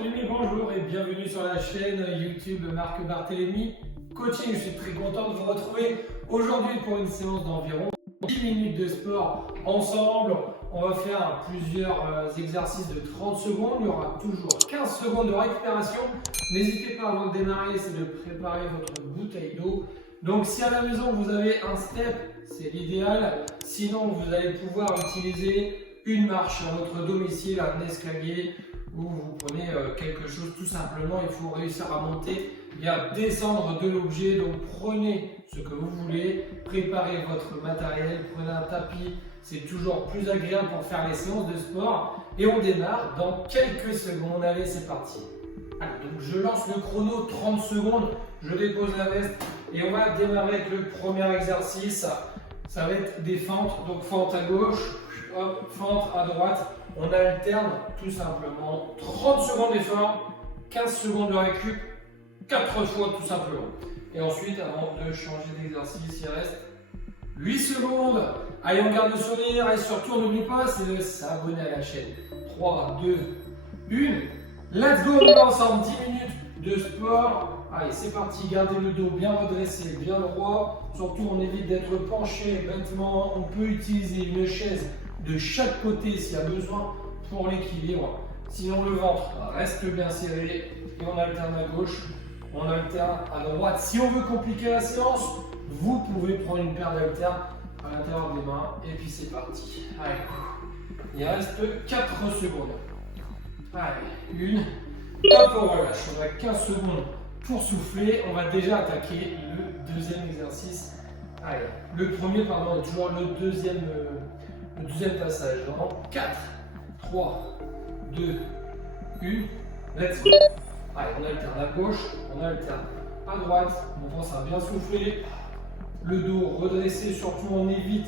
Barthélémy, bonjour et bienvenue sur la chaîne YouTube Marc Barthélémy Coaching. Je suis très content de vous retrouver aujourd'hui pour une séance d'environ 10 minutes de sport ensemble. On va faire plusieurs exercices de 30 secondes. Il y aura toujours 15 secondes de récupération. N'hésitez pas avant de démarrer, c'est de préparer votre bouteille d'eau. Donc si à la maison vous avez un step, c'est l'idéal. Sinon vous allez pouvoir utiliser une marche sur votre domicile, un escalier, où vous prenez quelque chose tout simplement. Il faut réussir à monter et à descendre de l'objet. Donc prenez ce que vous voulez, préparez votre matériel, prenez un tapis, c'est toujours plus agréable pour faire les séances de sport. Et on démarre dans quelques secondes. Allez, c'est parti. Alors, donc je lance le chrono, 30 secondes, je dépose la veste et on va démarrer avec le premier exercice. Ça va être des fentes, donc fente à gauche, hop, fente à droite. On alterne tout simplement 30 secondes d'effort, 15 secondes de récup, 4 fois tout simplement. Et ensuite, avant de changer d'exercice, il reste 8 secondes. Allez, on garde le sourire et surtout, on n'oublie pas, c'est de s'abonner à la chaîne. 3, 2, 1. Let's go, on est ensemble, 10 minutes de sport. Allez, c'est parti, gardez le dos bien redressé, bien droit. Surtout, on évite d'être penché bêtement. On peut utiliser une chaise de chaque côté s'il y a besoin pour l'équilibre. Sinon, le ventre reste bien serré et on alterne à gauche, on alterne à droite. Si on veut compliquer la séance, vous pouvez prendre une paire d'haltères à l'intérieur des mains et puis c'est parti. Allez, il reste 4 secondes. Allez, une, hop, on relâche. On a 15 secondes pour souffler. On va déjà attaquer le deuxième exercice. Allez, le premier, pardon, est toujours le deuxième passage. Dans 4, 3, 2, 1, let's go. Allez, on alterne à gauche, on alterne à droite. On pense à bien souffler. Le dos redressé, surtout on évite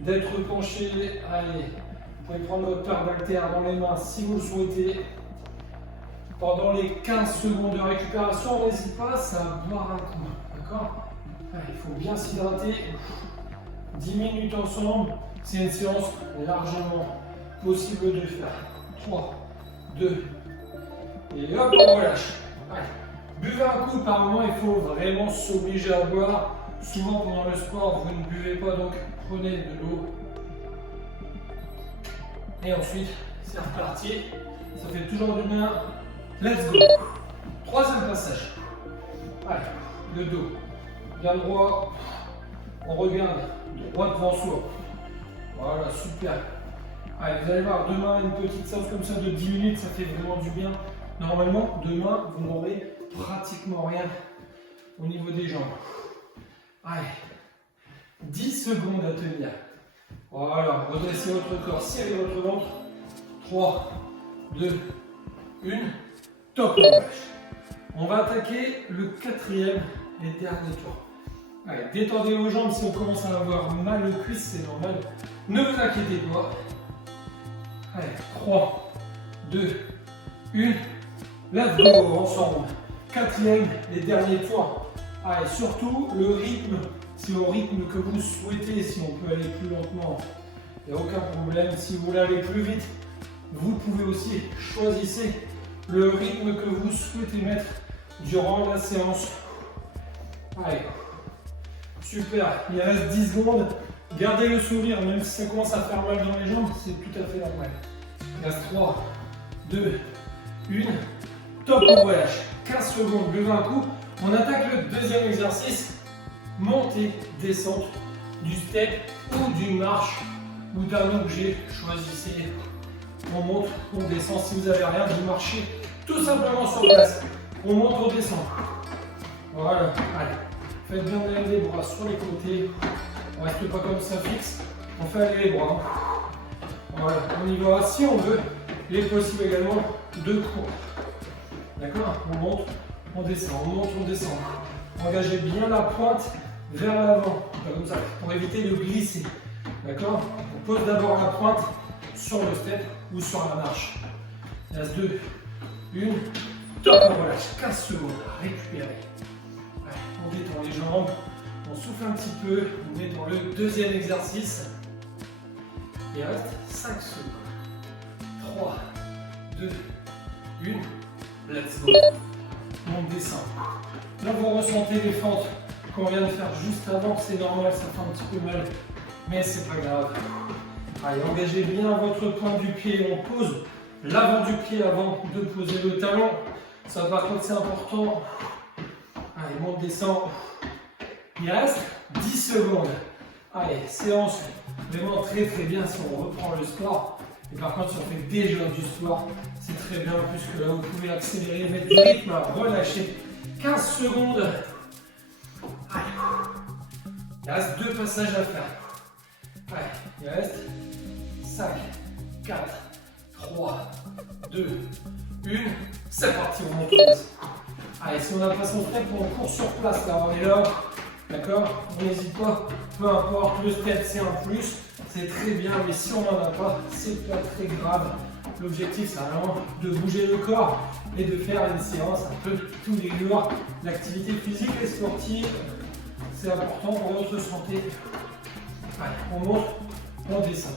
d'être penché. Allez, vous pouvez prendre votre paire d'haltères dans les mains si vous le souhaitez. Pendant les 15 secondes de récupération, on n'hésite pas à boire un coup. D'accord? Il faut bien s'hydrater. 10 minutes ensemble, c'est une séance largement possible de faire. 3, 2, et hop, on relâche. Allez. Buvez un coup par moment, il faut vraiment s'obliger à boire. Souvent pendant le sport, vous ne buvez pas, donc prenez de l'eau. Et ensuite, c'est reparti. Ça fait toujours du bien. Let's go. Troisième passage. Allez, le dos bien droit. On regarde droit devant soi. Voilà, super. Allez, vous allez voir, demain, une petite séance comme ça de 10 minutes, ça fait vraiment du bien. Normalement, demain, vous n'aurez pratiquement rien au niveau des jambes. Allez, 10 secondes à tenir. Voilà, redressez votre corps, serrez votre ventre. 3, 2, 1, top, on relâche. On va attaquer le quatrième et dernier tour. Allez, détendez vos jambes si on commence à avoir mal aux cuisses, c'est normal. Ne vous inquiétez pas. Allez, 3, 2, 1, let's go, ensemble. Quatrième et dernier tour. Allez, surtout le rythme, c'est au rythme que vous souhaitez. Si on peut aller plus lentement, il n'y a aucun problème. Si vous voulez aller plus vite, vous pouvez aussi choisir le rythme que vous souhaitez mettre durant la séance. Allez, super, il reste 10 secondes. Gardez le sourire, même si ça commence à faire mal dans les jambes, c'est tout à fait normal. Il reste 3, 2, 1, top, on relâche. 15 secondes, levez un coup. On attaque le deuxième exercice, montée, descente du step ou d'une marche ou d'un objet. Choisissez, on monte, on descend. Si vous n'avez rien, vous marchez tout simplement sur place. On monte, on descend. Voilà, allez. Faites bien aller les bras sur les côtés. On ne reste pas comme ça fixe. On fait aller les bras. Voilà, on y va si on veut. Il est possible également de courir. D'accord? On monte, on descend, on monte, on descend. Engagez bien la pointe vers l'avant, comme ça, pour éviter de glisser. D'accord? On pose d'abord la pointe sur le step ou sur la marche. Il reste 2, 1, top, on relâche. 15 secondes, récupérez. On détend les jambes, on souffle un petit peu, on est dans le deuxième exercice. Il reste 5 secondes. 3, 2, 1, Let's go. On descend. Là, vous ressentez les fentes qu'on vient de faire juste avant. C'est normal, ça fait un petit peu mal. Mais c'est pas grave. Allez, engagez bien votre pointe du pied. On pose l'avant du pied avant de poser le talon. Ça, par contre, c'est important. Allez, monte, descend. Il reste 10 secondes. Allez, séance vraiment très très bien si on reprend le sport. Et par contre, si on fait déjà du sport, c'est très bien, puisque là, vous pouvez accélérer, mettre du rythme, relâcher. 15 secondes. Allez. Il reste 2 passages à faire. Allez, il reste 5, 4, 3, 2, 1. C'est parti, on monte. Allez, si on n'a pas son step, on court sur place. Là, on est là. D'accord? On n'hésite pas. Peu importe, le step, c'est un plus. C'est très bien, mais si on n'en a pas, c'est pas très grave. L'objectif, c'est vraiment de bouger le corps et de faire une séance un peu tous les jours. L'activité physique et sportive, c'est important pour notre santé. Allez, on monte, on descend.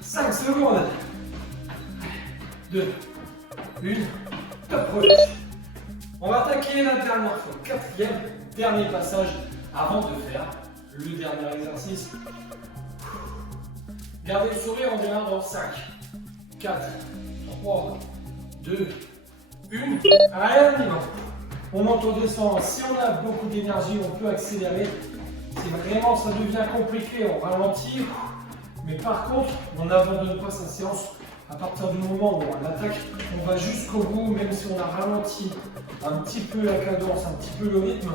5 secondes. 2, 1, top, relâche. On va attaquer la dernière fois, 4e, dernier passage avant de faire le dernier exercice. Gardez le sourire, on démarre dans 5, 4, 3, 2, 1. Allez, on y va. On monte, on descend. Si on a beaucoup d'énergie, on peut accélérer. Si vraiment ça devient compliqué, on ralentit. Mais par contre, on n'abandonne pas sa séance. À partir du moment où on attaque, on va jusqu'au bout, même si on a ralenti un petit peu la cadence, un petit peu le rythme.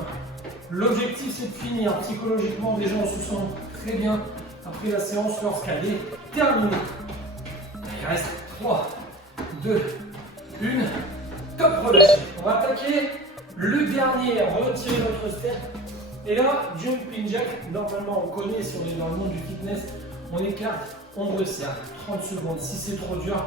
L'objectif, c'est de finir. Psychologiquement, déjà, on se sent très bien après la séance lorsqu'elle est terminée. Il reste 3, 2, 1. Top, relâché. On va attaquer le dernier. Retirez votre step. Et là, jumping jack, normalement, on connaît si on est dans le monde du fitness. On écarte, on resserre. 30 secondes. Si c'est trop dur,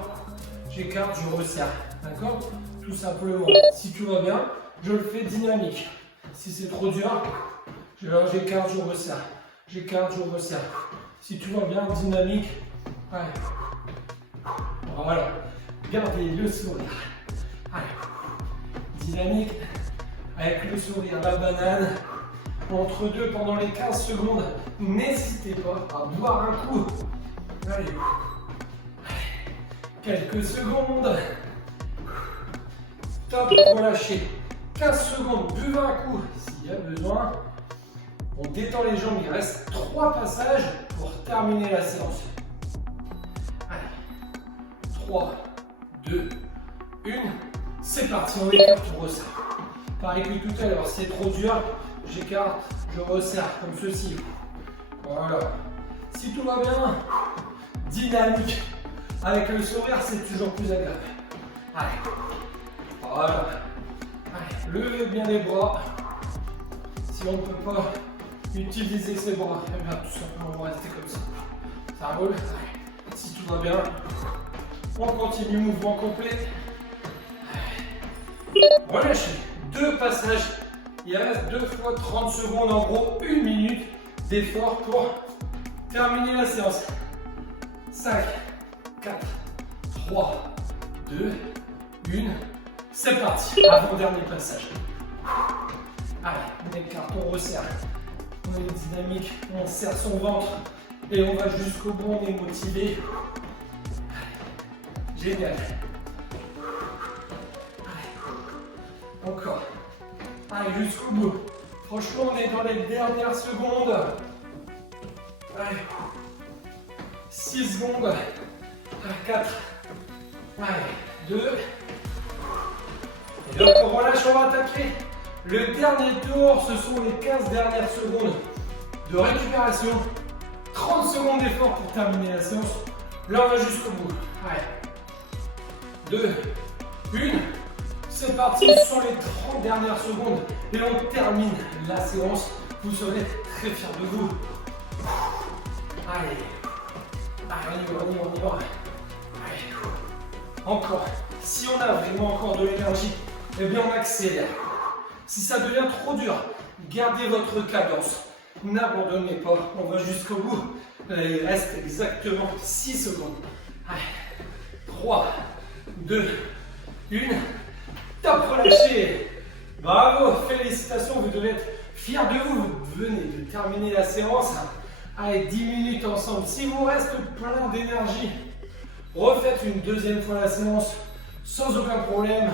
j'écarte, je resserre. D'accord? Tout simplement. Si tout va bien, je le fais dynamique. Si c'est trop dur, j'écarte, je resserre. J'écarte, je resserre. Si tout va bien, dynamique. Allez. Voilà. Gardez le sourire. Allez. Dynamique. Avec le sourire, la banane. Entre deux pendant les 15 secondes. N'hésitez pas à boire un coup. Allez. Quelques secondes. Top, relâchez. 15 secondes, buvez un coup s'il y a besoin. On détend les jambes, il reste 3 passages pour terminer la séance. Allez. 3, 2, 1. C'est parti, on écarte, on resserre. Pareil que tout à l'heure, c'est trop dur, j'écarte, je resserre comme ceci. Voilà. Si tout va bien, dynamique. Avec le sourire, c'est toujours plus agréable. Allez. Voilà. Allez, levez bien les bras. Si on ne peut pas utiliser ses bras, eh bien, tout simplement, on va rester comme ça. Ça roule. Allez. Si tout va bien, on continue, mouvement complet. Relâchez. 2 passages. Il reste 2 fois 30 secondes, en gros 1 minute d'effort pour terminer la séance. 5, 4, 3, 2, 1. C'est parti. Avant-dernier passage. Allez, on écarte, on resserre. On est dynamique, on serre son ventre et on va jusqu'au bout, on est motivé. Génial. Allez. Encore. Allez, jusqu'au bout. Franchement, on est dans les dernières secondes. Allez. 6 secondes. 4. Allez, 2. Et donc, on relâche, on va attaquer. Le dernier tour, ce sont les 15 dernières secondes de récupération. 30 secondes d'effort pour terminer la séance. Là, on va jusqu'au bout. Allez. 2, 1. C'est parti, ce sont les 30 dernières secondes. Et on termine la séance. Vous serez très fiers de vous. Allez. Allez, on y va, on y va. Allez. Encore. Si on a vraiment encore de l'énergie, eh bien on accélère. Si ça devient trop dur, gardez votre cadence. N'abandonnez pas, on va jusqu'au bout. Il reste exactement 6 secondes. Allez. 3, 2, 1. Top, relâché. Bravo, félicitations, vous devez être fiers de vous. Vous venez de terminer la séance. Allez, 10 minutes ensemble. Si vous reste plein d'énergie, refaites une deuxième fois la séance sans aucun problème.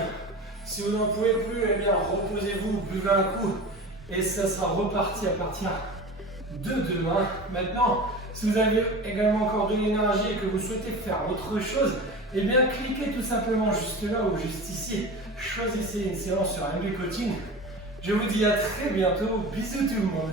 Si vous n'en pouvez plus, eh bien reposez-vous, buvez un coup et ça sera reparti à partir de demain. Maintenant, si vous avez également encore de l'énergie et que vous souhaitez faire autre chose, eh bien cliquez tout simplement juste là ou juste ici. Choisissez une séance sur MB Coaching. Je vous dis à très bientôt. Bisous tout le monde.